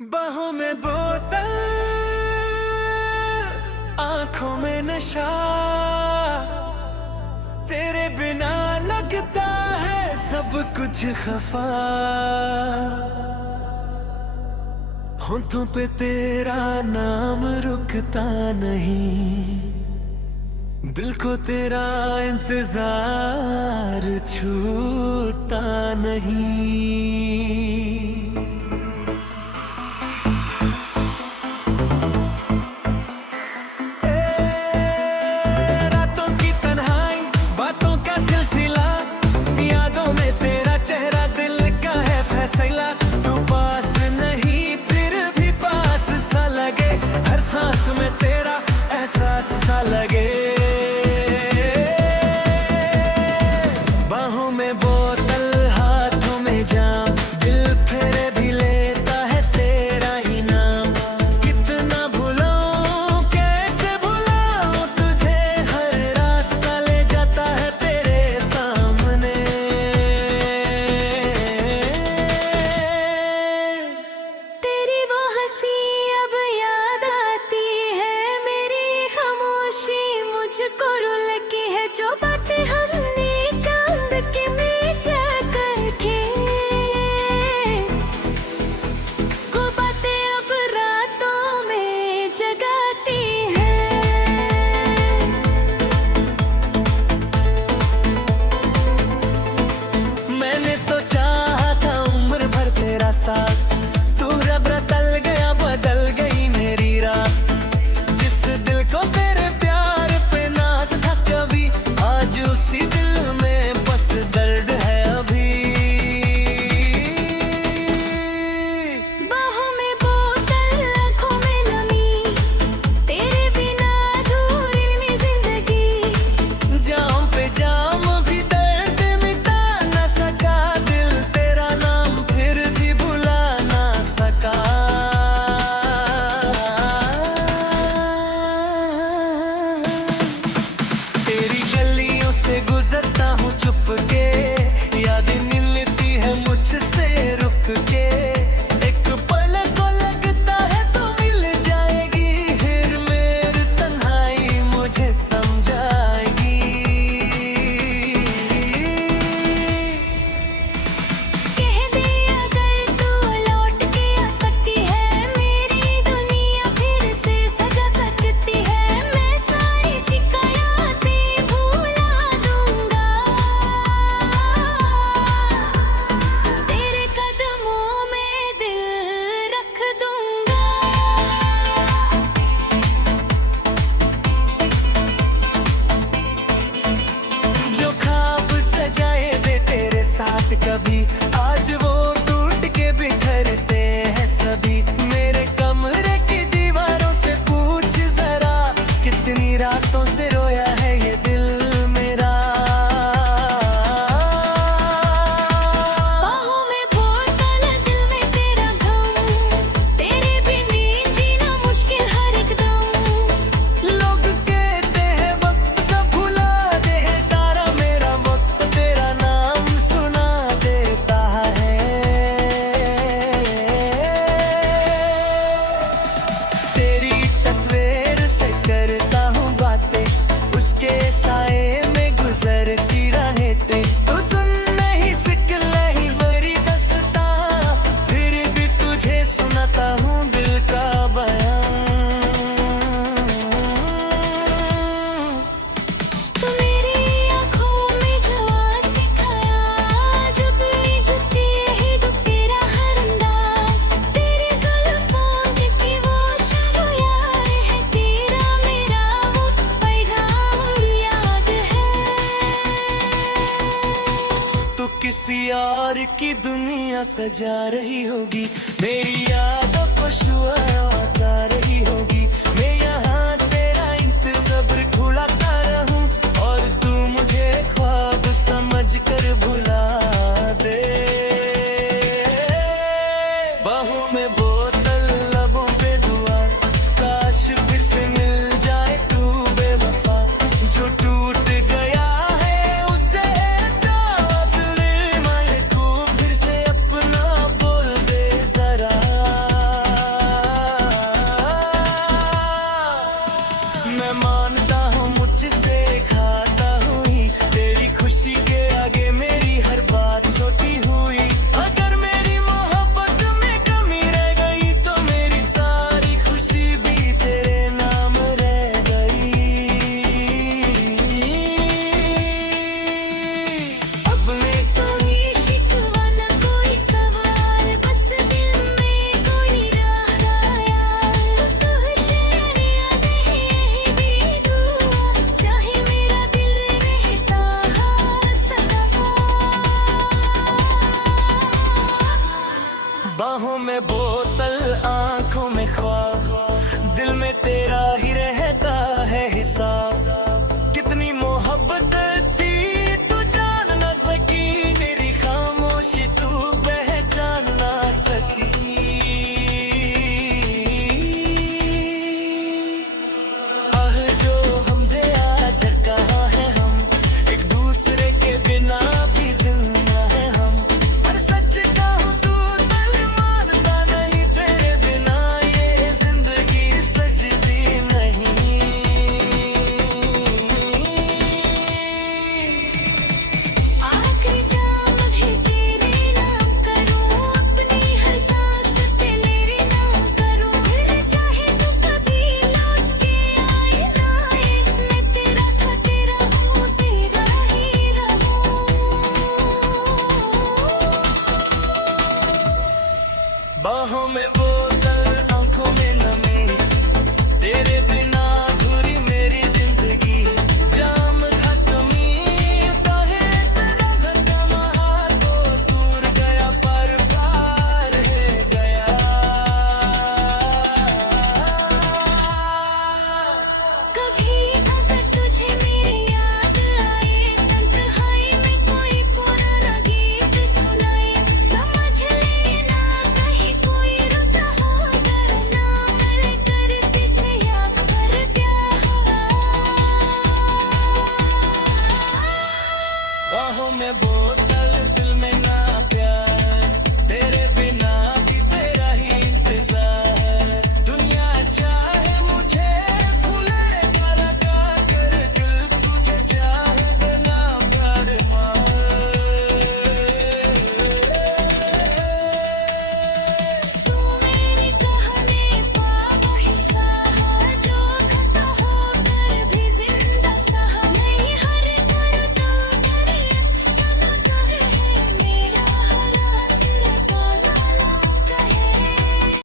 बाहों में बोतल, आंखों में नशा, तेरे बिना लगता है सब कुछ खफा। होंठों पे तेरा नाम रुकता नहीं, दिल को तेरा इंतजार छूटता नहीं। तू पास नहीं फिर भी पास सा लगे, हर सांस में तेरा एहसास सा लगे। बाहों में बोतल, हाथों में जाम, दिल फेरे भी लेता है तेरा ही नाम। कितना भुलाऊं कैसे भुलाऊं तुझे, हर रास्ता ले जाता है तेरे सामने। मुझको रुल की है जो बातें हमने चांद के नीचे करके, वो बातें अब रातों में जगाती हैं। मैंने तो चाहा था उम्र भर तेरा साथ, तू रब बदल गया, बदल गई मेरी रात। जिस दिल को तेरे आज उसी दिल में बस दर्द है अभी। बाहों में बोतल, आँखों में नमी, तेरे बिना अधूरी में जिंदगी। जाम पे जाम भी दर्द मिटा न सका, दिल तेरा नाम फिर भी भुला ना सका। तेरी गलियों से गुजरता हूँ चुप के, यादें मिलती है मुझसे रुक के। एक पल को लगता है तो मिल जाएगी, फिर मेरी तन्हाई मुझे समझाएगी। कह दे अगर तू लौट के आ सकती है, मेरी दुनिया फिर से सजा सकती है। मैं सारी शिकायतें भुला दूंगा, तेरे कदमों में दिल रख दूंगा। जो ख्वाब सजाए दे तेरे साथ कभी, आज वो टूट के बिखरते हैं सभी। मेरे कमरे की दीवारों से पूछ जरा, कितनी रातों से रोया है ये दिल मेरा। बाहों में बोतल, दिल में तेरा गम, तेरे बिन जीना मुश्किल हर एक दम। लोग कहते हैं वक्त सब भुला दे, तारा मेरा वक्त तेरा नाम सुना देता है। तेरी तस्वीर से करता हूँ बातें, उसके साए में गुजरती राहें ते। तू सुन नहीं सिक नहीं मेरी दस्ता, फिर भी तुझे सुनाता हूँ दिल का बयान। तू मेरी आँखों में जो आंसू खाया, जब झुकी ही दुख तेरा हर अंदाज। तेरी जुल्फों की वो शर्म याद है, तेरा मेरा वो पैगाम याद है। तू किसी और की दुनिया सजा रही होगी, मेरी यादों को छुआ रही होगी। मैं यहाँ तेरा इंतज़ार भुलाता रहूं, और तू मुझे ख्वाब समझ कर भुला दे। बाहों में बोतल, लबों पे दुआ, काश फिर से मिल जाए तू बेवफा। जो टूट गया है उसे मन को फिर से अपना बोल दे जरा। में बोल